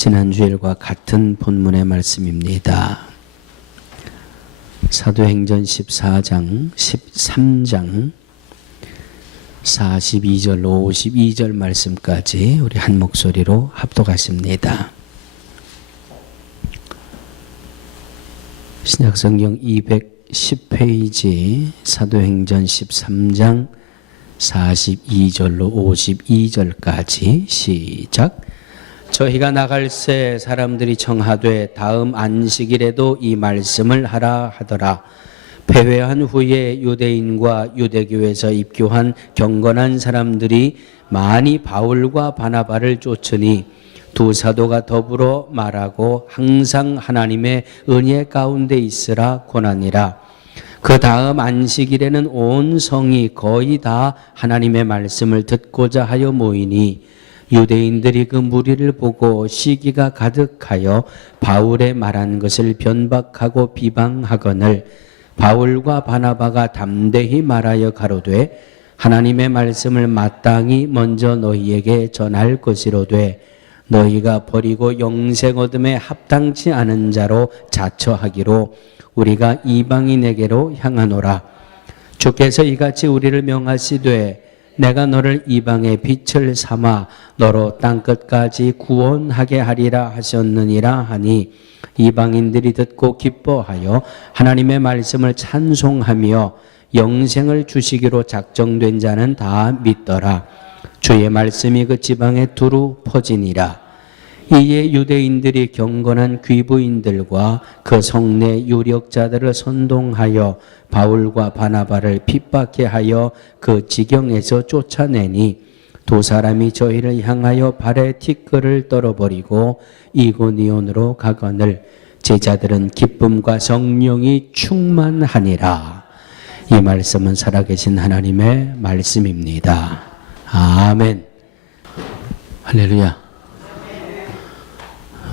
지난주일과 같은 본문의 말씀입니다. 사도행전 14장, 13장 42절, 52절 말씀까지 우리 한 목소리로 합독하십니다. 신약성경 210페이지 사도행전 13장 42절로 52절까지 시작. 저희가 나갈새 사람들이 청하되 다음 안식일에도 이 말씀을 하라 하더라. 패회한 후에 유대인과 유대교에서 입교한 경건한 사람들이 많이 바울과 바나바를 쫓으니 두 사도가 더불어 말하고 항상 하나님의 은혜 가운데 있으라 권하니라. 그 다음 안식일에는 온 성이 거의 다 하나님의 말씀을 듣고자 하여 모이니 유대인들이 그 무리를 보고 시기가 가득하여 바울의 말한 것을 변박하고 비방하거늘 바울과 바나바가 담대히 말하여 가로되 하나님의 말씀을 마땅히 먼저 너희에게 전할 것이로되 너희가 버리고 영생 얻음에 합당치 않은 자로 자처하기로 우리가 이방인에게로 향하노라. 주께서 이같이 우리를 명하시되 내가 너를 이방의 빛을 삼아 너로 땅끝까지 구원하게 하리라 하셨느니라 하니 이방인들이 듣고 기뻐하여 하나님의 말씀을 찬송하며 영생을 주시기로 작정된 자는 다 믿더라. 주의 말씀이 그 지방에 두루 퍼지니라. 이에 유대인들이 경건한 귀부인들과 그 성내 유력자들을 선동하여 바울과 바나바를 핍박해 하여 그 지경에서 쫓아내니 두 사람이 저희를 향하여 발에 티끌을 떨어버리고 이고니온으로 가거늘 제자들은 기쁨과 성령이 충만하니라. 이 말씀은 살아계신 하나님의 말씀입니다. 아멘. 할렐루야.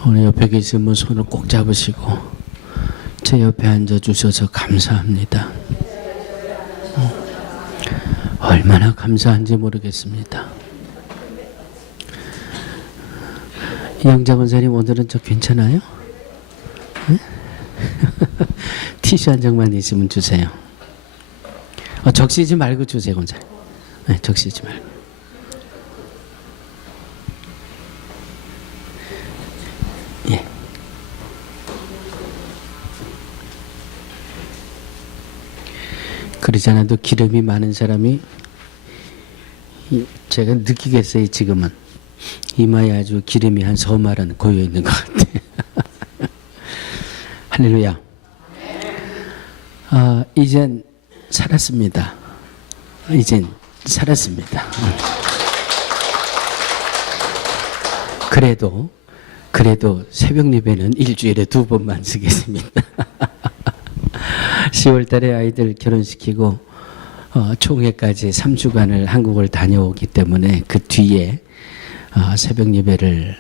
오늘 옆에 계시면 손을 꼭 잡으시고 제 옆에 앉아주셔서 감사합니다. 얼마나 감사한지 모르겠습니다. 이영자 권사님 오늘은 저 괜찮아요? 네? 티슈 한 장만 있으면 주세요. 적시지 말고 주세요, 권사님. 네, 적시지 말고. 예. 그러지 않아도 기름이 많은 사람이 제가 느끼겠어요. 지금은 이마에 아주 기름이 한 서말은 고여 있는 것 같아요. 할렐루야. 이젠 살았습니다. 이젠 살았습니다. 그래도 새벽 예배는 일주일에 2번만 쓰겠습니다. 10월 달에 아이들 결혼시키고 총회까지 3주간을 한국을 다녀오기 때문에 그 뒤에 새벽 예배를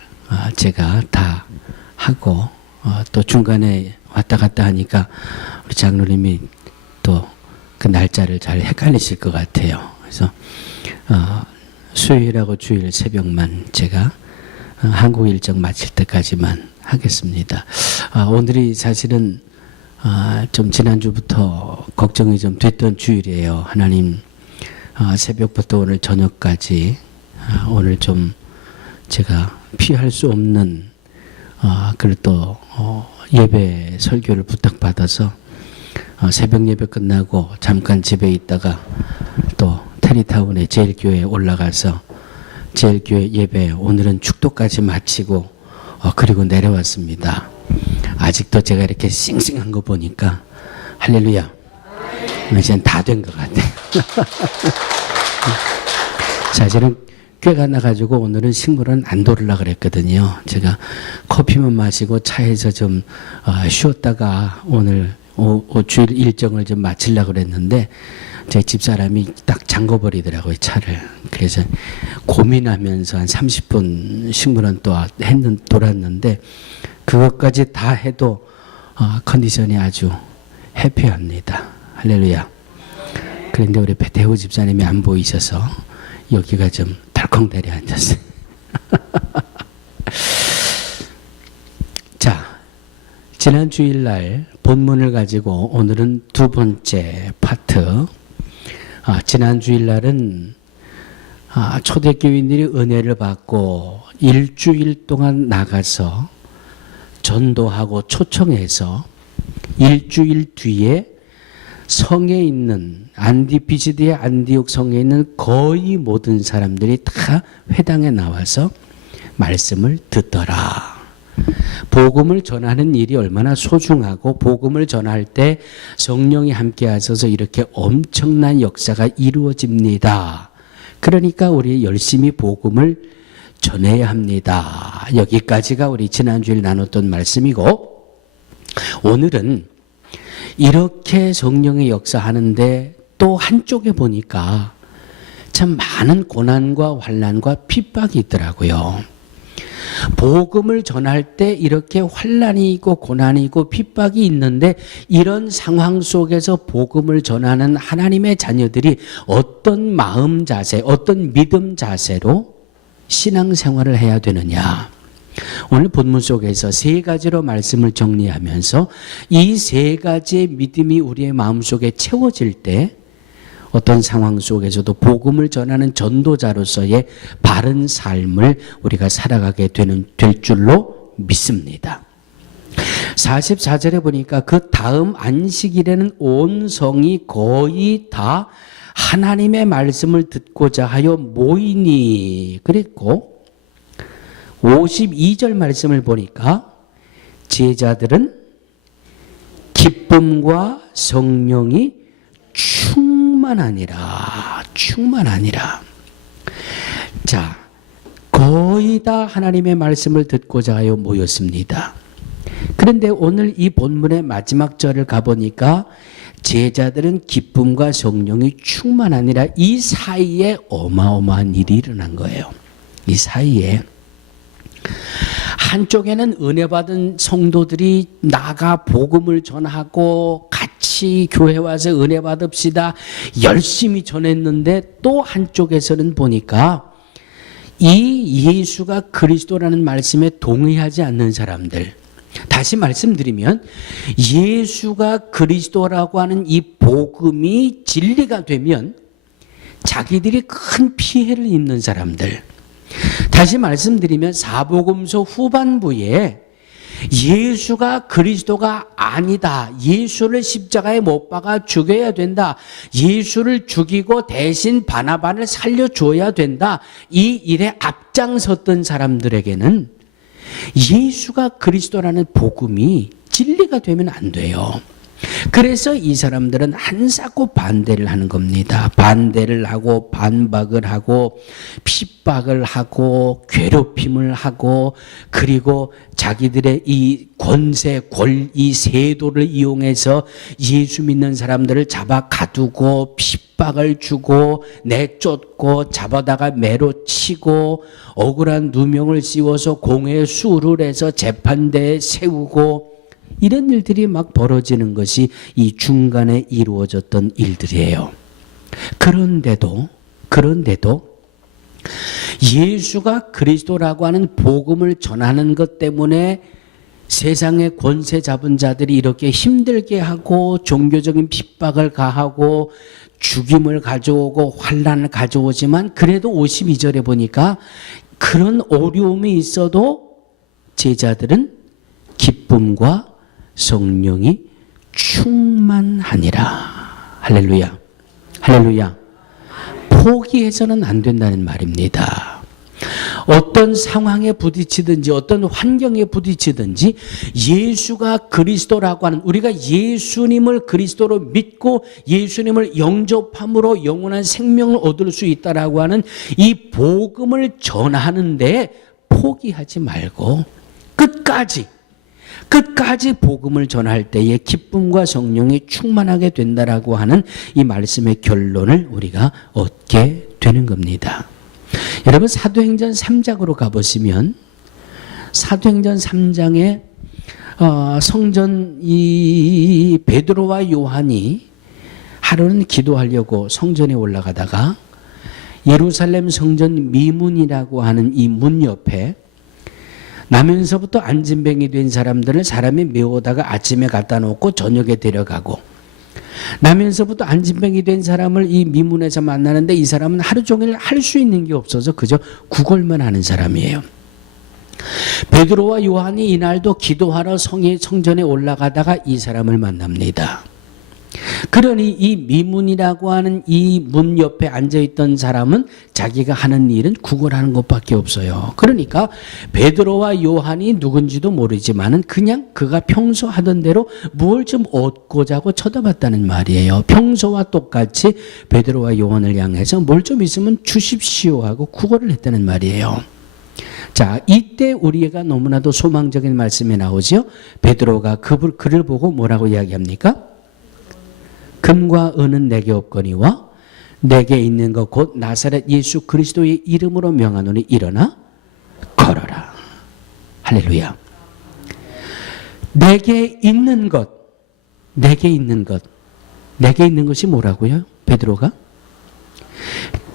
제가 다 하고 또 중간에 왔다 갔다 하니까 우리 장로님이 또 그 날짜를 잘 헷갈리실 것 같아요. 그래서 수요일하고 주일 새벽만 제가 한국 일정 마칠 때까지만 하겠습니다. 오늘이 사실은 좀 지난주부터 걱정이 좀 됐던 주일이에요. 하나님 새벽부터 오늘 저녁까지 오늘 좀 제가 피할 수 없는 그리고 또 예배 설교를 부탁받아서 새벽 예배 끝나고 잠깐 집에 있다가 또 테리타운의 제일교회에 올라가서 제일교회 예배 오늘은 축도까지 마치고 그리고 내려왔습니다. 아직도 제가 이렇게 싱싱한 거 보니까 할렐루야. 이제는 다 된 것 같아요. 사실은 꾀가 나가지고 오늘은 식물은 안 돌으려고 그랬거든요. 제가 커피만 마시고 차에서 좀 쉬었다가 오늘 주일 일정을 좀 마치려고 그랬는데 제 집사람이 딱 잠궈버리더라고요, 차를. 그래서 고민하면서 한 30분 식물원 또 돌았는데 그것까지 다 해도 컨디션이 아주 해피합니다. 할렐루야. 그런데 우리 배태우 집사님이 안 보이셔서 여기가 좀 덜컹대려 앉았어요. 지난 주일날 본문을 가지고 오늘은 두 번째 파트. 지난 주일날은 초대교인들이 은혜를 받고 일주일 동안 나가서 전도하고 초청해서 일주일 뒤에 성에 있는 안디피시드의 안디옥 성에 있는 거의 모든 사람들이 다 회당에 나와서 말씀을 듣더라. 복음을 전하는 일이 얼마나 소중하고 복음을 전할 때 성령이 함께 하셔서 이렇게 엄청난 역사가 이루어집니다. 그러니까 우리 열심히 복음을 전해야 합니다. 여기까지가 우리 지난주에 나눴던 말씀이고, 오늘은 이렇게 성령의 역사하는데 또 한쪽에 보니까 참 많은 고난과 환난과 핍박이 있더라고요. 복음을 전할 때 이렇게 환난이 있고 고난이 있고 핍박이 있는데, 이런 상황 속에서 복음을 전하는 하나님의 자녀들이 어떤 마음 자세, 어떤 믿음 자세로 신앙생활을 해야 되느냐. 오늘 본문 속에서 세 가지로 말씀을 정리하면서 이 세 가지의 믿음이 우리의 마음속에 채워질 때 어떤 상황 속에서도 복음을 전하는 전도자로서의 바른 삶을 우리가 살아가게 될 줄로 믿습니다. 44절에 보니까 그 다음 안식일에는 온 성이 거의 다 하나님의 말씀을 듣고자 하여 모이니 그랬고, 52절 말씀을 보니까 제자들은 기쁨과 성령이 충만하니라. 자, 거의 다 하나님의 말씀을 듣고자 하여 모였습니다. 그런데 오늘 이 본문의 마지막 절을 가보니까 제자들은 기쁨과 성령이 충만하니라. 이 사이에 어마어마한 일이 일어난 거예요. 이 사이에 한쪽에는 은혜 받은 성도들이 나가 복음을 전하고 같이 교회 와서 은혜 받읍시다 열심히 전했는데, 또 한쪽에서는 보니까 이 예수가 그리스도라는 말씀에 동의하지 않는 사람들, 다시 말씀드리면 예수가 그리스도라고 하는 이 복음이 진리가 되면 자기들이 큰 피해를 입는 사람들, 다시 말씀드리면 사복음서 후반부에 예수가 그리스도가 아니다, 예수를 십자가에 못 박아 죽여야 된다, 예수를 죽이고 대신 바나바를 살려줘야 된다, 이 일에 앞장섰던 사람들에게는 예수가 그리스도라는 복음이 진리가 되면 안 돼요. 그래서 이 사람들은 한사코 반대를 하는 겁니다. 반대를 하고 반박을 하고 핍박을 하고 괴롭힘을 하고, 그리고 자기들의 이 권세, 이 세도를 이용해서 예수 믿는 사람들을 잡아 가두고 핍박을 주고 내쫓고 잡아다가 매로 치고 억울한 누명을 씌워서 공회에 수를 해서 재판대에 세우고, 이런 일들이 막 벌어지는 것이 이 중간에 이루어졌던 일들이에요. 그런데도 예수가 그리스도라고 하는 복음을 전하는 것 때문에 세상의 권세 잡은 자들이 이렇게 힘들게 하고 종교적인 핍박을 가하고 죽임을 가져오고 환난을 가져오지만, 그래도 52절에 보니까 그런 어려움이 있어도 제자들은 기쁨과 성령이 충만하니라. 할렐루야. 할렐루야. 포기해서는 안 된다는 말입니다. 어떤 상황에 부딪히든지 어떤 환경에 부딪히든지 예수가 그리스도라고 하는, 우리가 예수님을 그리스도로 믿고 예수님을 영접함으로 영원한 생명을 얻을 수 있다라고 하는 이 복음을 전하는데 포기하지 말고 끝까지 복음을 전할 때에 기쁨과 성령이 충만하게 된다라고 하는 이 말씀의 결론을 우리가 얻게 되는 겁니다. 여러분, 사도행전 3장으로 가보시면 사도행전 3장에 성전 이 베드로와 요한이 하루는 기도하려고 성전에 올라가다가 예루살렘 성전 미문이라고 하는 이 문 옆에 나면서부터 안진뱅이 된 사람들을 사람이 메우다가 아침에 갖다 놓고 저녁에 데려가고, 나면서부터 안진뱅이 된 사람을 이 미문에서 만나는데 이 사람은 하루 종일 할 수 있는 게 없어서 그저 구걸만 하는 사람이에요. 베드로와 요한이 이날도 기도하러 성전에 올라가다가 이 사람을 만납니다. 그러니 이 미문이라고 하는 이 문 옆에 앉아있던 사람은 자기가 하는 일은 구걸하는 것밖에 없어요. 그러니까 베드로와 요한이 누군지도 모르지만은 그냥 그가 평소 하던 대로 뭘 좀 얻고자고 쳐다봤다는 말이에요. 평소와 똑같이 베드로와 요한을 향해서 뭘 좀 있으면 주십시오 하고 구걸을 했다는 말이에요. 자, 이때 우리가 너무나도 소망적인 말씀이 나오죠. 베드로가 그를 보고 뭐라고 이야기합니까? 금과 은은 내게 없거니와 내게 있는 것 곧 나사렛 예수 그리스도의 이름으로 명하노니 일어나 걸어라. 할렐루야. 내게 있는 것, 내게 있는 것, 내게 있는 것이 뭐라고요? 베드로가?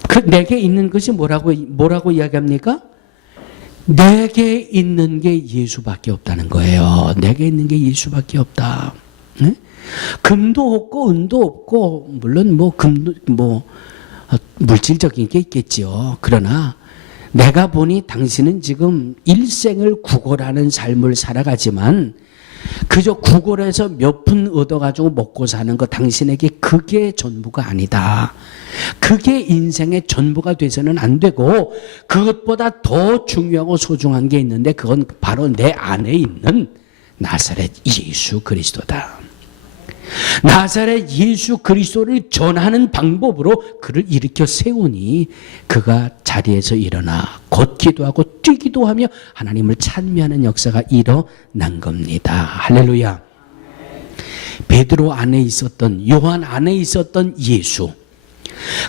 그 내게 있는 것이 뭐라고 이야기합니까? 내게 있는 게 예수밖에 없다는 거예요. 내게 있는 게 예수밖에 없다. 네? 금도 없고 은도 없고 물론 금도 물질적인 게 있겠지요. 그러나 내가 보니 당신은 지금 일생을 구걸하는 삶을 살아가지만 그저 구걸해서 몇 푼 얻어가지고 먹고 사는 거 당신에게 그게 전부가 아니다. 그게 인생의 전부가 돼서는 안 되고 그것보다 더 중요하고 소중한 게 있는데 그건 바로 내 안에 있는 나사렛 예수 그리스도다. 나사렛 예수 그리스도를 전하는 방법으로 그를 일으켜 세우니 그가 자리에서 일어나 걷기도 하고 뛰기도 하며 하나님을 찬미하는 역사가 일어난 겁니다. 할렐루야. 베드로 안에 있었던, 요한 안에 있었던 예수,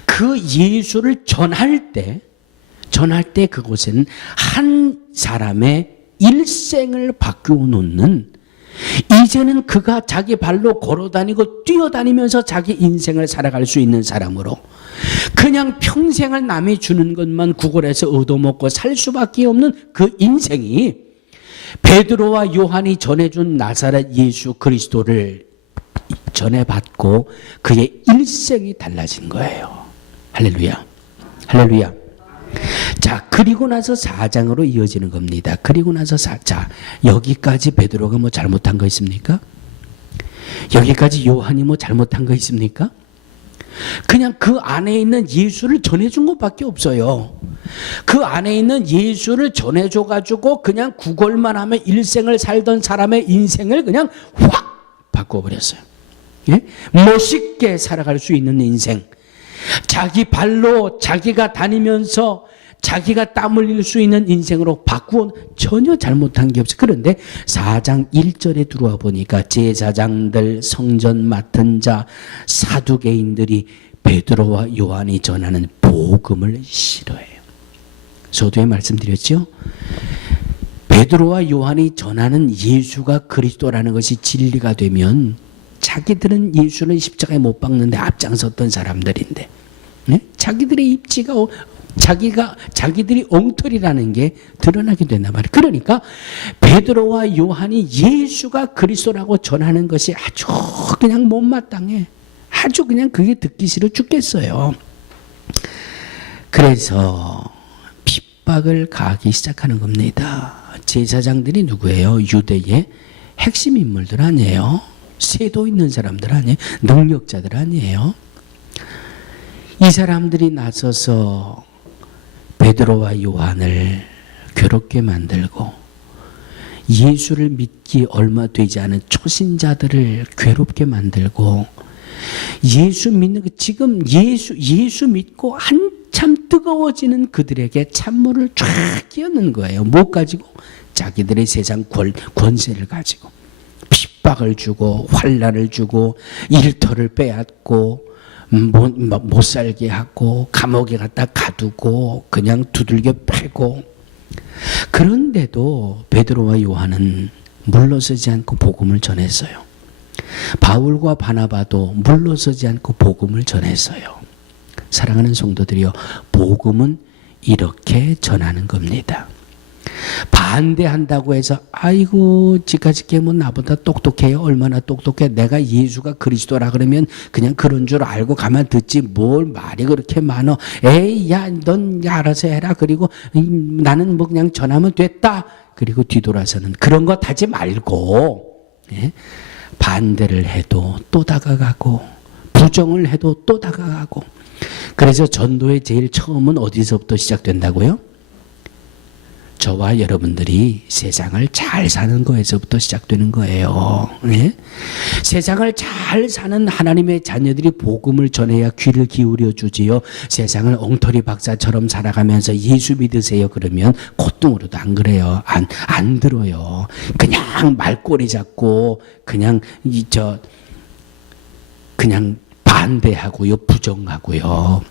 그 예수를 전할 때 그곳에는 한 사람의 일생을 바꾸어 놓는, 이제는 그가 자기 발로 걸어다니고 뛰어다니면서 자기 인생을 살아갈 수 있는 사람으로, 그냥 평생을 남이 주는 것만 구걸해서 얻어먹고 살 수밖에 없는 그 인생이 베드로와 요한이 전해준 나사렛 예수 그리스도를 전해받고 그의 일생이 달라진 거예요. 할렐루야. 할렐루야. 자, 그리고 나서 4장으로 이어지는 겁니다. 그리고 나서 자, 여기까지 베드로가 뭐 잘못한 거 있습니까? 여기까지 요한이 뭐 잘못한 거 있습니까? 그냥 그 안에 있는 예수를 전해준 것밖에 없어요. 그 안에 있는 예수를 전해줘가지고 그냥 구걸만 하며 일생을 살던 사람의 인생을 그냥 확 바꿔버렸어요. 예? 멋있게 살아갈 수 있는 인생, 자기 발로 자기가 다니면서 자기가 땀 흘릴 수 있는 인생으로 바꾸어 전혀 잘못한 게 없어요. 그런데 4장 1절에 들어와 보니까 제사장들, 성전 맡은 자, 사두개인들이 베드로와 요한이 전하는 복음을 싫어해요. 저도에 말씀드렸죠. 베드로와 요한이 전하는 예수가 그리스도라는 것이 진리가 되면 자기들은 예수는 십자가에 못 박는데 앞장섰던 사람들인데, 네? 자기들의 입지가 자기들이 엉터리라는 게 드러나게 된단 말이에요. 그러니까 베드로와 요한이 예수가 그리스도라고 전하는 것이 아주 그냥 못마땅해. 아주 그냥 그게 듣기 싫어 죽겠어요. 그래서 핍박을 가하기 시작하는 겁니다. 제사장들이 누구예요? 유대의 핵심 인물들 아니에요? 세도 있는 사람들 아니에요? 능력자들 아니에요? 이 사람들이 나서서 베드로와 요한을 괴롭게 만들고 예수를 믿기 얼마 되지 않은 초신자들을 괴롭게 만들고 예수 믿는 그 지금 예수 믿고 한참 뜨거워지는 그들에게 찬물을 쫙 끼얹는 거예요. 뭐 가지고? 자기들의 세상 권세를 가지고 핍박을 주고 환난을 주고 일터를 빼앗고 못 살게 하고 감옥에 갖다 가두고 그냥 두들겨 패고, 그런데도 베드로와 요한은 물러서지 않고 복음을 전했어요. 바울과 바나바도 물러서지 않고 복음을 전했어요. 사랑하는 성도들이여, 복음은 이렇게 전하는 겁니다. 반대한다고 해서 아이고 지까지 깨면 나보다 똑똑해요. 얼마나 똑똑해. 내가 예수가 그리스도라 그러면 그냥 그런 줄 알고 가만 듣지 뭘 말이 그렇게 많어. 에이 야 넌 알아서 해라. 그리고 나는 뭐 그냥 전하면 됐다. 그리고 뒤돌아서는 그런 것 하지 말고 반대를 해도 또 다가가고 부정을 해도 또 다가가고. 그래서 전도의 제일 처음은 어디서부터 시작된다고요? 저와 여러분들이 세상을 잘 사는 거에서부터 시작되는 거예요. 네? 세상을 잘 사는 하나님의 자녀들이 복음을 전해야 귀를 기울여 주지요. 세상을 엉터리 박사처럼 살아가면서 예수 믿으세요 그러면 콧등으로도 안 그래요. 안 들어요. 그냥 말꼬리 잡고 그냥 그냥 반대하고요, 부정하고요.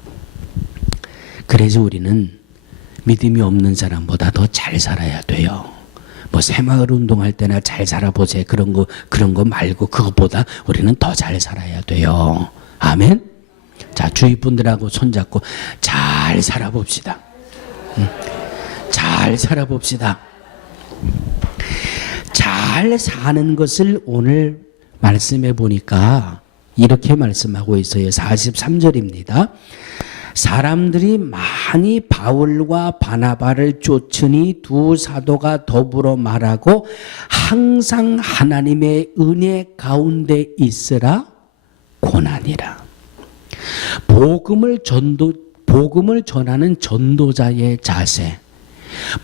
그래서 우리는 믿음이 없는 사람보다 더 잘 살아야 돼요. 뭐 새마을 운동할 때나 잘 살아보세요. 그런 거 말고 그것보다 우리는 더 잘 살아야 돼요. 아멘. 자, 주위 분들하고 손잡고 잘 살아봅시다. 잘 살아봅시다. 잘 사는 것을 오늘 말씀해 보니까 이렇게 말씀하고 있어요. 43절입니다. 사람들이 많이 바울과 바나바를 쫓으니 두 사도가 더불어 말하고 항상 하나님의 은혜 가운데 있으라 고난이라. 복음을 전하는 전도자의 자세.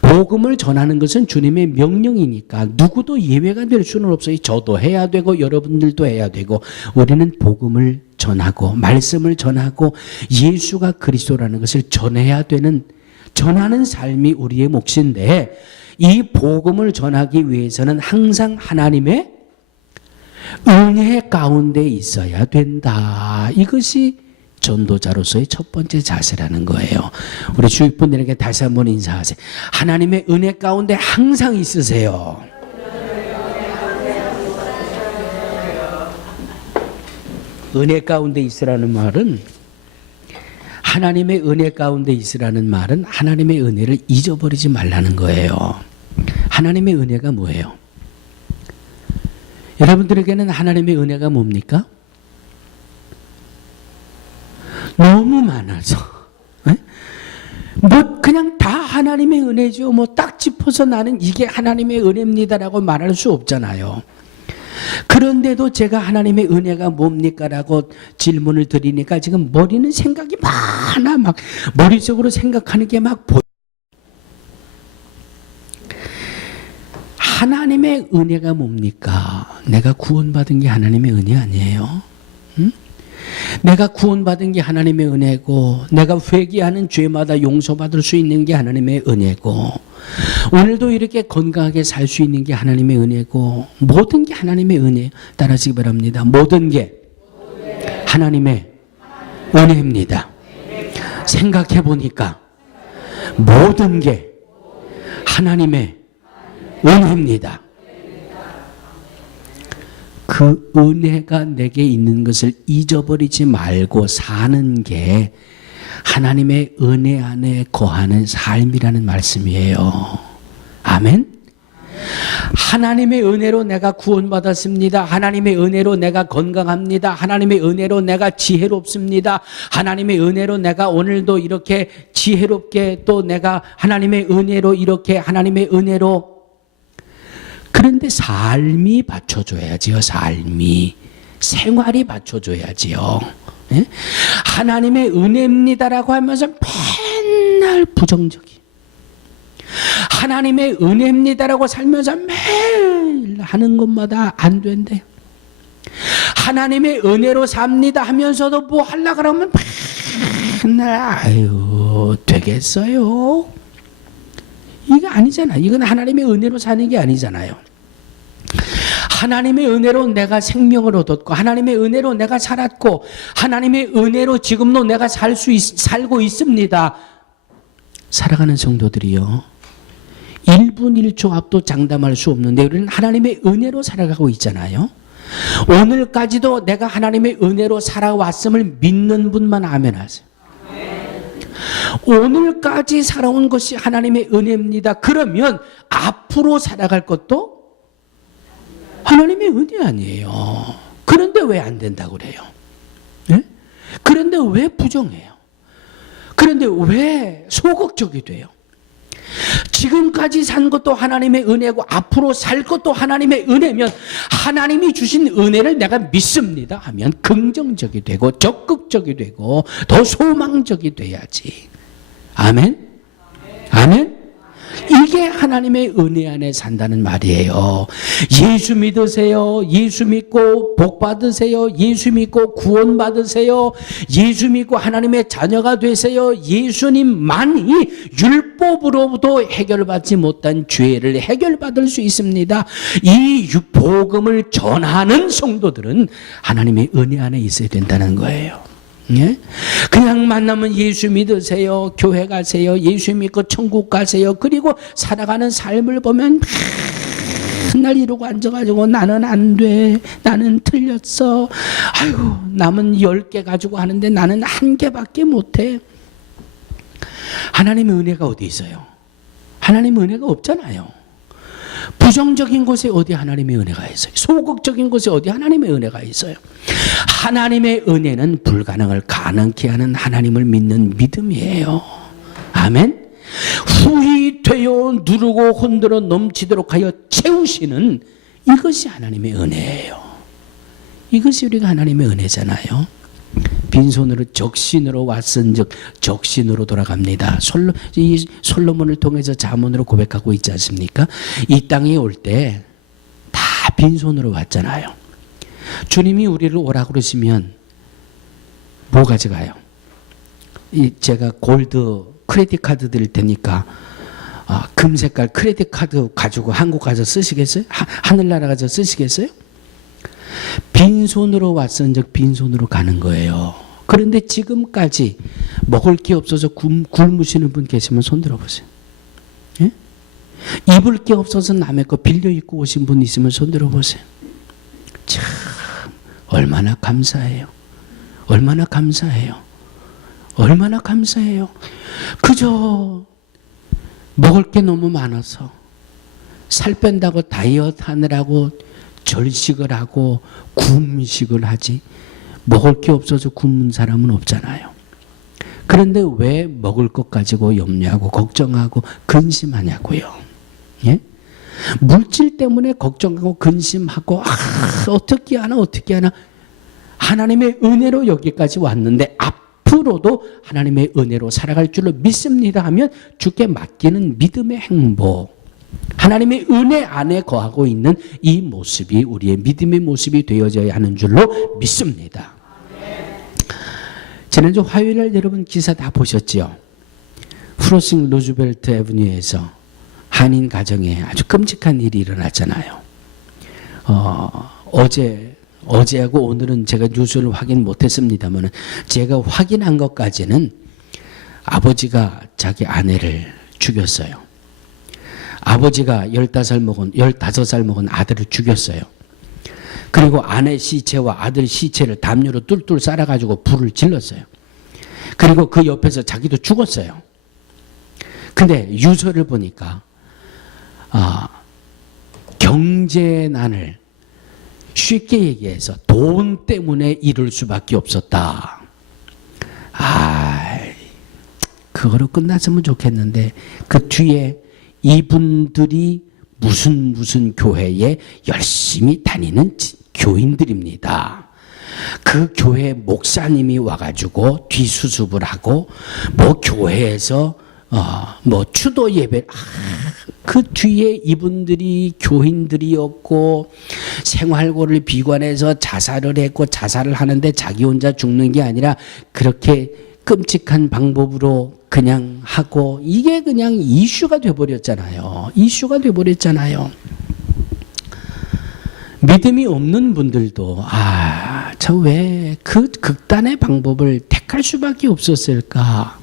복음을 전하는 것은 주님의 명령이니까 누구도 예외가 될 수는 없어요. 저도 해야 되고 여러분들도 해야 되고 우리는 복음을 전하고 말씀을 전하고 예수가 그리스도라는 것을 전해야 되는 전하는 삶이 우리의 몫인데 이 복음을 전하기 위해서는 항상 하나님의 은혜 가운데 있어야 된다. 이것이 전도자로서의 첫 번째 자세라는 거예요. 우리 주위 분들에게 다시 한번 인사하세요. 하나님의 은혜 가운데 항상 있으세요. 은혜 가운데 있으라는 말은 하나님의 은혜 가운데 있으라는 말은 하나님의 은혜를 잊어버리지 말라는 거예요. 하나님의 은혜가 뭐예요? 여러분들에게는 하나님의 은혜가 뭡니까? 너무 많아서 뭐 그냥 다 하나님의 은혜죠. 뭐 딱 짚어서 나는 이게 하나님의 은혜입니다라고 말할 수 없잖아요. 그런데도 제가 하나님의 은혜가 뭡니까라고 질문을 드리니까 지금 머리는 생각이 많아. 막 머릿속으로 생각하는 게 막 보여. 하나님의 은혜가 뭡니까? 내가 구원받은 게 하나님의 은혜 아니에요? 응? 내가 구원받은 게 하나님의 은혜고 내가 회개하는 죄마다 용서받을 수 있는 게 하나님의 은혜고 오늘도 이렇게 건강하게 살 수 있는 게 하나님의 은혜고 모든 게 하나님의 은혜. 따라하시기 바랍니다. 모든 게 하나님의 은혜입니다. 생각해 보니까 모든 게 하나님의 은혜입니다. 그 은혜가 내게 있는 것을 잊어버리지 말고 사는 게 하나님의 은혜 안에 거하는 삶이라는 말씀이에요. 아멘? 하나님의 은혜로 내가 구원받았습니다. 하나님의 은혜로 내가 건강합니다. 하나님의 은혜로 내가 지혜롭습니다. 하나님의 은혜로 내가 오늘도 이렇게 지혜롭게 또 내가 하나님의 은혜로 이렇게 하나님의 은혜로. 그런데 삶이 받쳐줘야지요. 삶이. 생활이 받쳐줘야지요. 예? 하나님의 은혜입니다라고 하면서 맨날 부정적이. 하나님의 은혜입니다라고 살면서 매일 하는 것마다 안 된대. 하나님의 은혜로 삽니다 하면서도 뭐 하려고 그러면 맨날 아유 되겠어요? 이거 아니잖아. 이건 하나님의 은혜로 사는 게 아니잖아요. 하나님의 은혜로 내가 생명을 얻었고 하나님의 은혜로 내가 살았고 하나님의 은혜로 지금도 내가 살고 있습니다. 살아가는 성도들이요. 1분 1초 앞도 장담할 수 없는데 우리는 하나님의 은혜로 살아가고 있잖아요. 오늘까지도 내가 하나님의 은혜로 살아왔음을 믿는 분만 아멘 하세요. 오늘까지 살아온 것이 하나님의 은혜입니다. 그러면 앞으로 살아갈 것도 하나님의 은혜 아니에요. 그런데 왜 안 된다고 그래요? 네? 그런데 왜 부정해요? 그런데 왜 소극적이 돼요? 지금까지 산 것도 하나님의 은혜고 앞으로 살 것도 하나님의 은혜면 하나님이 주신 은혜를 내가 믿습니다 하면 긍정적이 되고 적극적이 되고 더 소망적이 돼야지. 아멘? 아멘? 이게 하나님의 은혜 안에 산다는 말이에요. 예수 믿으세요. 예수 믿고 복 받으세요. 예수 믿고 구원 받으세요. 예수 믿고 하나님의 자녀가 되세요. 예수님만이 율법으로부터 해결받지 못한 죄를 해결받을 수 있습니다. 이 복음을 전하는 성도들은 하나님의 은혜 안에 있어야 된다는 거예요. 예? 그냥 만나면 예수 믿으세요. 교회 가세요. 예수 믿고 천국 가세요. 그리고 살아가는 삶을 보면 맨날 이러고 앉아가지고 나는 안 돼. 나는 틀렸어. 아이고 남은 10개 가지고 하는데 나는 1개밖에 못해. 하나님의 은혜가 어디 있어요? 하나님의 은혜가 없잖아요. 부정적인 곳에 어디 하나님의 은혜가 있어요? 소극적인 곳에 어디 하나님의 은혜가 있어요? 하나님의 은혜는 불가능을 가능케 하는 하나님을 믿는 믿음이에요. 아멘? 후히 되어 누르고 흔들어 넘치도록 하여 채우시는 이것이 하나님의 은혜예요. 이것이 우리가 하나님의 은혜잖아요. 빈손으로 적신으로 왔은즉 적신으로 돌아갑니다. 솔로몬을 통해서 자문으로 고백하고 있지 않습니까? 이 땅에 올 때 다 빈손으로 왔잖아요. 주님이 우리를 오라고 그러시면 뭐 가져가요? 제가 골드 크레딧 카드 드릴 테니까 금 색깔 크레딧 카드 가지고 한국 가서 쓰시겠어요? 하늘나라 가서 쓰시겠어요? 빈손으로 왔은즉 빈손으로 가는 거예요. 그런데 지금까지 먹을 게 없어서 굶으시는 분 계시면 손 들어보세요. 예? 입을 게 없어서 남의 거 빌려 입고 오신 분 있으면 손 들어보세요. 참 얼마나 감사해요. 얼마나 감사해요. 얼마나 감사해요. 그저 먹을 게 너무 많아서 살 뺀다고 다이어트 하느라고 절식을 하고 굶식을 하지 먹을 게 없어서 굶는 사람은 없잖아요. 그런데 왜 먹을 것 가지고 염려하고 걱정하고 근심하냐고요. 예? 물질 때문에 걱정하고 근심하고 어떻게 하나 하나님의 은혜로 여기까지 왔는데 앞으로도 하나님의 은혜로 살아갈 줄로 믿습니다 하면 주께 맡기는 믿음의 행복, 하나님의 은혜 안에 거하고 있는 이 모습이 우리의 믿음의 모습이 되어져야 하는 줄로 믿습니다. 지난주 화요일날 여러분 기사 다 보셨죠? 프로싱 루즈벨트 애브뉴에서 한인 가정에 아주 끔찍한 일이 일어났잖아요. 어제하고 오늘은 제가 뉴스를 확인 못했습니다만 제가 확인한 것까지는 아버지가 자기 아내를 죽였어요. 아버지가 15살 먹은 아들을 죽였어요. 그리고 아내 시체와 아들 시체를 담요로 뚫뚫 쌓아가지고 불을 질렀어요. 그리고 그 옆에서 자기도 죽었어요. 근데 유서를 보니까 경제난을 쉽게 얘기해서 돈 때문에 이룰 수밖에 없었다. 그거로 끝났으면 좋겠는데 그 뒤에 이분들이 무슨 교회에 열심히 다니는 교인들입니다. 그 교회 목사님이 와가지고 뒤수습을 하고 교회에서 추도 예배 그 뒤에 이분들이 교인들이었고 생활고를 비관해서 자살을 했고 자살을 하는데 자기 혼자 죽는 게 아니라 그렇게 끔찍한 방법으로 그냥 하고 이게 그냥 이슈가 돼버렸잖아요. 이슈가 돼버렸잖아요. 믿음이 없는 분들도 저 왜 그 극단의 방법을 택할 수밖에 없었을까?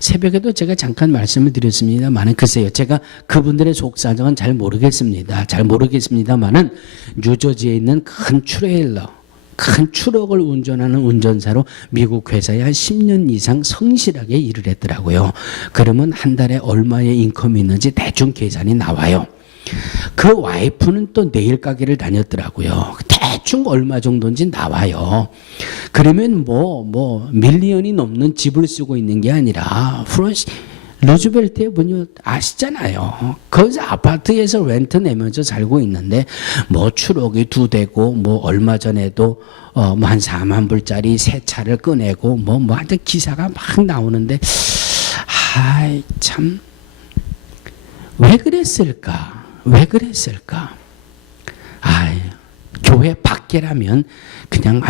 새벽에도 제가 잠깐 말씀을 드렸습니다만 글쎄요. 제가 그분들의 속사정은 잘 모르겠습니다만은 뉴저지에 있는 큰 트레일러 큰 트럭을 운전하는 운전사로 미국 회사에 한 10년 이상 성실하게 일을 했더라고요. 그러면 한 달에 얼마의 인컴이 있는지 대충 계산이 나와요. 그 와이프는 또 네일 가게를 다녔더라고요. 대충 얼마 정도인지 나와요. 그러면 밀리언이 넘는 집을 쓰고 있는 게 아니라 루즈벨트의 분유 아시잖아요. 거기서 아파트에서 렌트 내면서 살고 있는데 추록이 2대고 얼마 전에도 한 4만 불짜리 새 차를 꺼내고 하여튼 기사가 막 나오는데 참 왜 그랬을까? 왜 그랬을까? 교회 밖에라면 그냥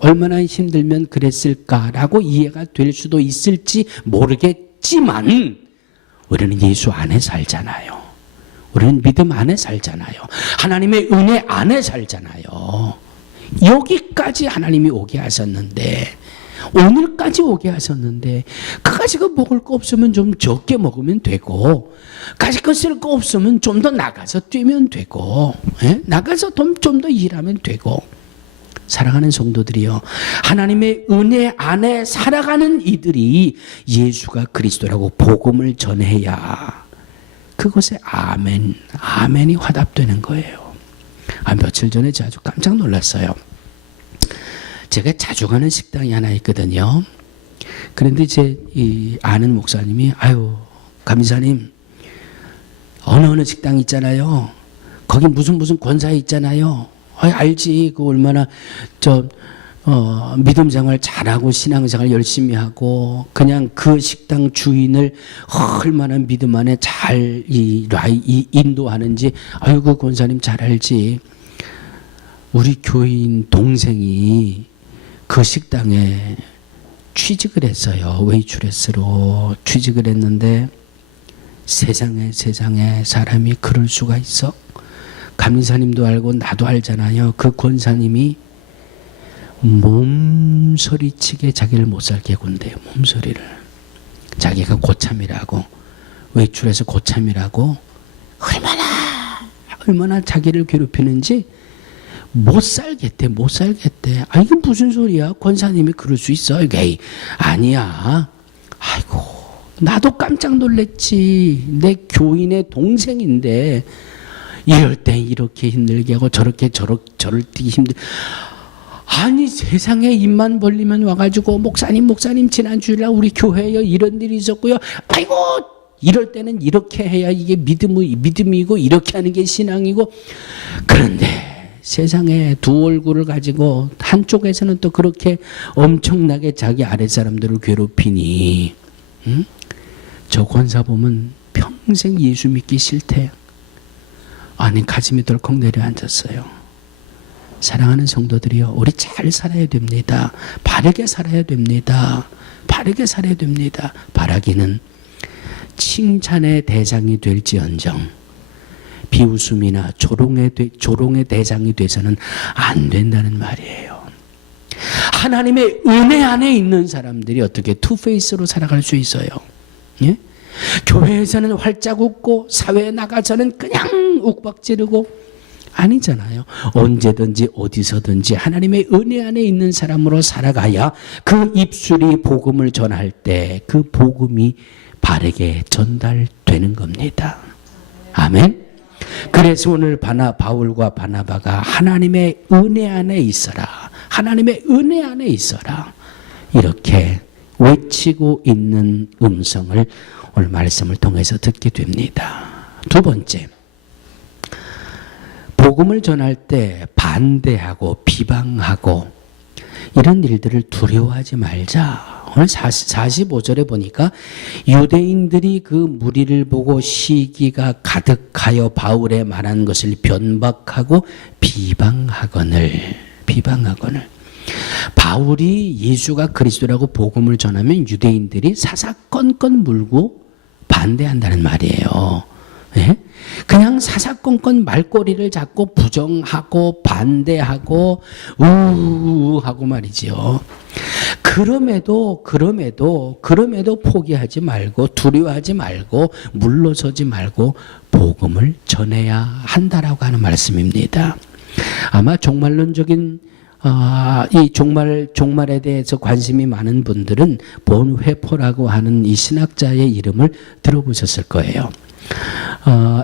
얼마나 힘들면 그랬을까라고 이해가 될 수도 있을지 모르겠지만 우리는 예수 안에 살잖아요. 우리는 믿음 안에 살잖아요. 하나님의 은혜 안에 살잖아요. 여기까지 하나님이 오게 하셨는데, 오늘까지 오게 하셨는데, 그까지가 먹을 거 없으면 좀 적게 먹으면 되고, 가질 거 쓸 거 없으면 좀 더 나가서 뛰면 되고, 나가서 좀 더 일하면 되고. 사랑하는 성도들이요, 하나님의 은혜 안에 살아가는 이들이 예수가 그리스도라고 복음을 전해야 그것에 아멘이 화답되는 거예요. 며칠 전에 제가 아주 깜짝 놀랐어요. 제가 자주 가는 식당이 하나 있거든요. 그런데 제 아는 목사님이 감사님, 어느 식당 있잖아요. 거기 무슨 권사 있잖아요. 알지. 그 얼마나 믿음 생활 잘하고 신앙생활 열심히 하고 그냥 그 식당 주인을 얼마나 믿음 안에 잘 인도하는지 그 권사님 잘 알지. 우리 교인 동생이 그 식당에 취직을 했어요. 웨이트레스로 취직을 했는데 세상에 사람이 그럴 수가 있어? 감리사님도 알고 나도 알잖아요. 그 권사님이 몸서리치게 자기를 못 살게 군대요. 몸서리를. 자기가 고참이라고, 외출해서 고참이라고 얼마나 자기를 괴롭히는지 못 살겠대. 이게 무슨 소리야? 권사님이 그럴 수 있어? 에이, 아니야. 나도 깜짝 놀랬지. 내 교인의 동생인데 이럴 때 이렇게 힘들게 하고 저럴 때 힘들. 세상에 입만 벌리면 와가지고 목사님 지난주일날 우리 교회에 이런 일이 있었고요. 이럴 때는 이렇게 해야 이게 믿음이고 이렇게 하는 게 신앙이고. 그런데 세상에 두 얼굴을 가지고 한쪽에서는 또 그렇게 엄청나게 자기 아랫사람들을 괴롭히니 저 권사 보면 평생 예수 믿기 싫대. 가슴이 덜컥 내려앉았어요. 사랑하는 성도들이요, 우리 잘 살아야 됩니다. 바르게 살아야 됩니다. 바라기는 칭찬의 대상이 될지언정 비웃음이나 조롱의 대상이 돼서는 안 된다는 말이에요. 하나님의 은혜 안에 있는 사람들이 어떻게 투페이스로 살아갈 수 있어요? 예? 교회에서는 활짝 웃고 사회에 나가서는 그냥 욱박지르고 아니잖아요. 언제든지 어디서든지 하나님의 은혜 안에 있는 사람으로 살아가야 그 입술이 복음을 전할 때 그 복음이 바르게 전달되는 겁니다. 아멘. 그래서 오늘 바울과 바나바가 하나님의 은혜 안에 있어라, 이렇게 외치고 있는 음성을 오늘 말씀을 통해서 듣게 됩니다. 두 번째, 복음을 전할 때 반대하고 비방하고 이런 일들을 두려워하지 말자. 오늘 45절에 보니까 유대인들이 그 무리를 보고 시기가 가득하여 바울의 말한 것을 변박하고 비방하거늘. 바울이 예수가 그리스도라고 복음을 전하면 유대인들이 사사건건 물고 반대한다는 말이에요. 예? 그냥 사사건건 말꼬리를 잡고 부정하고 반대하고 하고 말이죠. 그럼에도 포기하지 말고 두려워하지 말고 물러서지 말고 복음을 전해야 한다라고 하는 말씀입니다. 아마 종말론적인 이 종말에 대해서 관심이 많은 분들은 본회포라고 하는 이 신학자의 이름을 들어보셨을 거예요.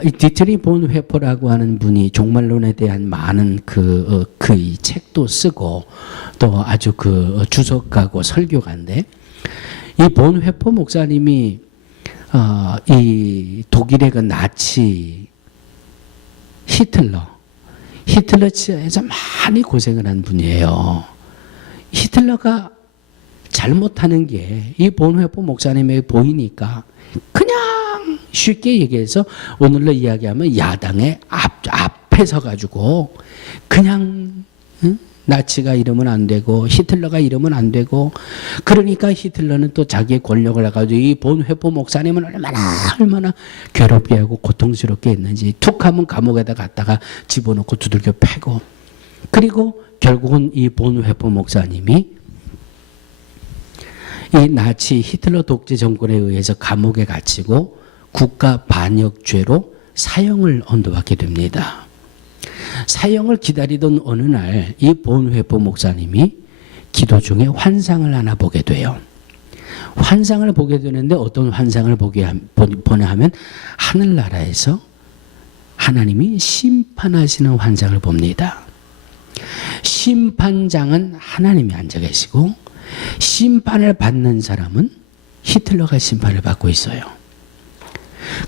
이 디트리 본회포라고 하는 분이 종말론에 대한 많은 이 책도 쓰고 또 아주 주석가고 설교가인데, 이 본회포 목사님이 이 독일의 나치 히틀러 치하에서 많이 고생을 한 분이에요. 히틀러가 잘못하는 게 이 본회포 목사님에게 보이니까 그냥 쉽게 얘기해서 오늘로 이야기하면 야당의 앞에 서가지고 그냥 나치가 이러면 안 되고 히틀러가 이러면 안 되고, 그러니까 히틀러는 또 자기의 권력을 해가지고 이 본회포 목사님은 얼마나 괴롭게 하고 고통스럽게 했는지 툭 하면 감옥에다 갔다가 집어넣고 두들겨 패고, 그리고 결국은 이 본회포 목사님이 이 나치 히틀러 독재 정권에 의해서 감옥에 갇히고 국가 반역죄로 사형을 언도받게 됩니다. 사형을 기다리던 어느 날 이 본회포 목사님이 기도 중에 환상을 하나 보게 돼요. 환상을 보게 되는데 어떤 환상을 보냐 하면 하늘나라에서 하나님이 심판하시는 환상을 봅니다. 심판장은 하나님이 앉아 계시고 심판을 받는 사람은 히틀러가 심판을 받고 있어요.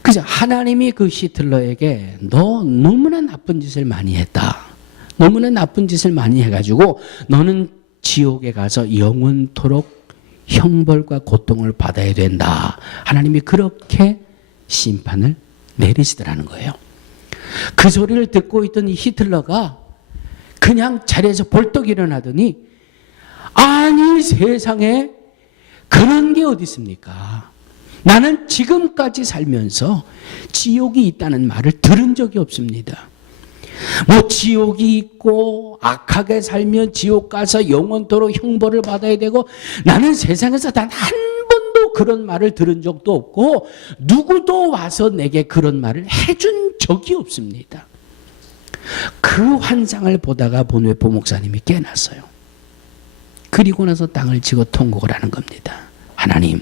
그래서 하나님이 그 히틀러에게 너 너무나 나쁜 짓을 많이 했다. 너무나 나쁜 짓을 많이 해가지고 너는 지옥에 가서 영원토록 형벌과 고통을 받아야 된다. 하나님이 그렇게 심판을 내리시더라는 거예요. 그 소리를 듣고 있던 이 히틀러가 그냥 자리에서 벌떡 일어나더니, 아니 세상에 그런 게 어디 있습니까? 나는 지금까지 살면서 지옥이 있다는 말을 들은 적이 없습니다. 뭐 지옥이 있고 악하게 살면 지옥 가서 영원토록 형벌을 받아야 되고, 나는 세상에서 단 한 번도 그런 말을 들은 적도 없고 누구도 와서 내게 그런 말을 해준 적이 없습니다. 그 환상을 보다가 본회포 목사님이 깨났어요. 그리고 나서 땅을 치고 통곡을 하는 겁니다. 하나님,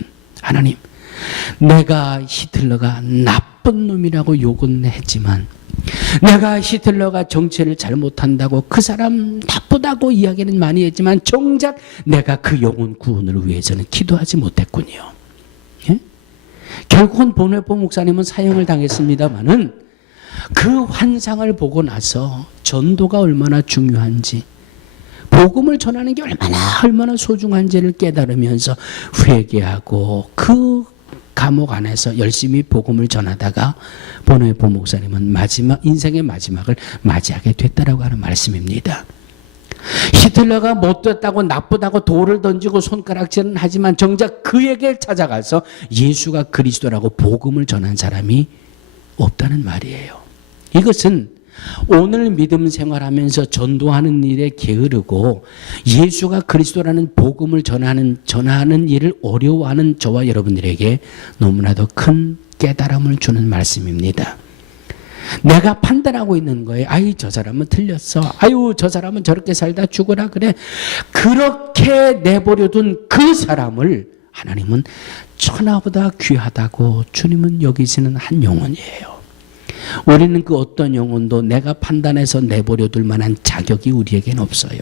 내가 히틀러가 나쁜 놈이라고 욕은 했지만, 내가 히틀러가 정치를 잘못한다고 그 사람 나쁘다고 이야기는 많이 했지만 정작 내가 그 영혼 구원을 위해서는 기도하지 못했군요. 예? 결국은 본회포 목사님은 사형을 당했습니다마는 그 환상을 보고 나서 전도가 얼마나 중요한지, 복음을 전하는 게 얼마나 소중한지를 깨달으면서 회개하고 그 감옥 안에서 열심히 복음을 전하다가 본회포 목사님은 인생의 마지막을 맞이하게 됐다라고 하는 말씀입니다. 히틀러가 못됐다고 나쁘다고 돌을 던지고 손가락질은 하지만 정작 그에게 찾아가서 예수가 그리스도라고 복음을 전한 사람이 없다는 말이에요. 이것은 오늘 믿음 생활하면서 전도하는 일에 게으르고 예수가 그리스도라는 복음을 전하는 일을 어려워하는 저와 여러분들에게 너무나도 큰 깨달음을 주는 말씀입니다. 내가 판단하고 있는 거예요. 아이 저 사람은 틀렸어. 아유 저 사람은 저렇게 살다 죽으라 그래. 그렇게 내버려둔 그 사람을 하나님은 천하보다 귀하다고 주님은 여기시는 한 영혼이에요. 우리는 그 어떤 영혼도 내가 판단해서 내버려둘 만한 자격이 우리에겐 없어요.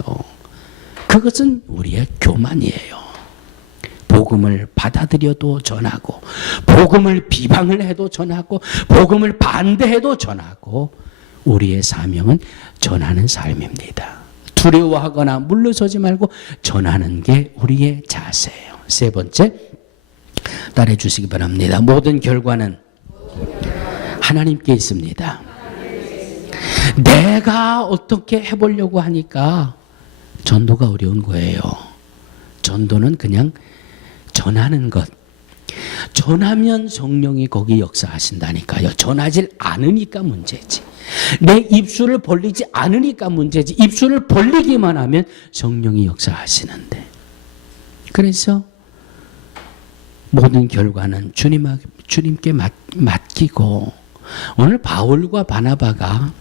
그것은 우리의 교만이에요. 복음을 받아들여도 전하고, 복음을 비방을 해도 전하고, 복음을 반대해도 전하고, 우리의 사명은 전하는 삶입니다. 두려워하거나 물러서지 말고 전하는 게 우리의 자세예요. 세 번째, 따라해 주시기 바랍니다. 모든 결과는 하나님께 있습니다. 내가 어떻게 해보려고 하니까 전도가 어려운 거예요. 전도는 그냥 전하는 것. 전하면 성령이 거기 역사하신다니까요. 전하질 않으니까 문제지. 내 입술을 벌리지 않으니까 문제지. 입술을 벌리기만 하면 성령이 역사하시는데. 그래서 모든 결과는 주님께 맡기고, 오늘 바울과 바나바가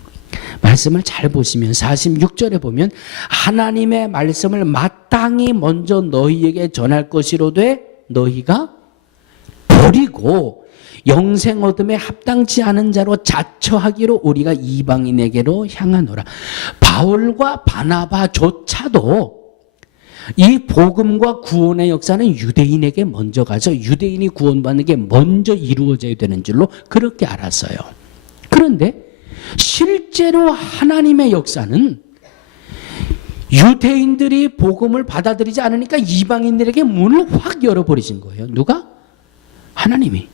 말씀을 잘 보시면 46절에 보면 하나님의 말씀을 마땅히 먼저 너희에게 전할 것이로되 너희가 버리고 영생 얻음에 합당치 않은 자로 자처하기로 우리가 이방인에게로 향하노라. 바울과 바나바조차도 이 복음과 구원의 역사는 유대인에게 먼저 가서 유대인이 구원받는 게 먼저 이루어져야 되는 줄로 그렇게 알았어요. 그런데 실제로 하나님의 역사는 유대인들이 복음을 받아들이지 않으니까 이방인들에게 문을 확 열어버리신 거예요. 누가? 하나님이.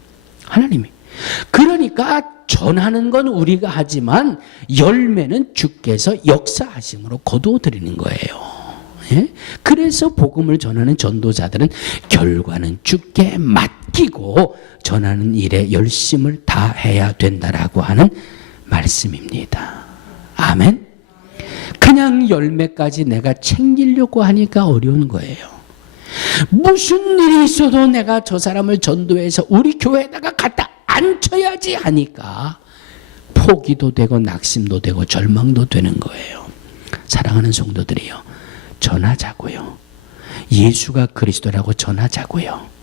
그러니까 전하는 건 우리가 하지만 열매는 주께서 역사하심으로 거두어드리는 거예요. 예? 그래서 복음을 전하는 전도자들은 결과는 주께 맡기고 전하는 일에 열심을 다해야 된다라고 하는 말씀입니다. 아멘. 그냥 열매까지 내가 챙기려고 하니까 어려운 거예요. 무슨 일이 있어도 내가 저 사람을 전도해서 우리 교회에다가 갖다 앉혀야지 하니까 포기도 되고 낙심도 되고 절망도 되는 거예요. 사랑하는 성도들이요, 전하자고요. 예수가 그리스도라고 전하자고요.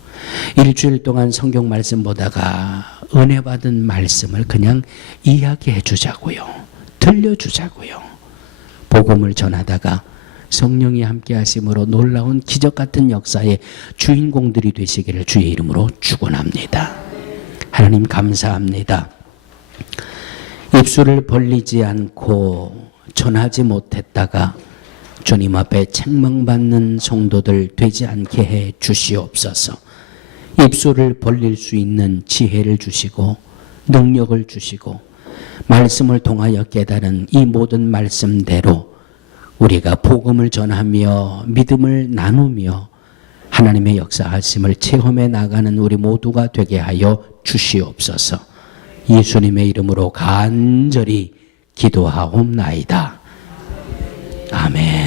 일주일 동안 성경 말씀 보다가 은혜 받은 말씀을 그냥 이야기해 주자고요. 들려주자고요. 복음을 전하다가 성령이 함께 하심으로 놀라운 기적 같은 역사의 주인공들이 되시기를 주의 이름으로 축원합니다. 하나님 감사합니다. 입술을 벌리지 않고 전하지 못했다가 주님 앞에 책망받는 성도들 되지 않게 해 주시옵소서. 입술을 벌릴 수 있는 지혜를 주시고 능력을 주시고 말씀을 통하여 깨달은 이 모든 말씀대로 우리가 복음을 전하며 믿음을 나누며 하나님의 역사하심을 체험해 나가는 우리 모두가 되게 하여 주시옵소서. 예수님의 이름으로 간절히 기도하옵나이다. 아멘.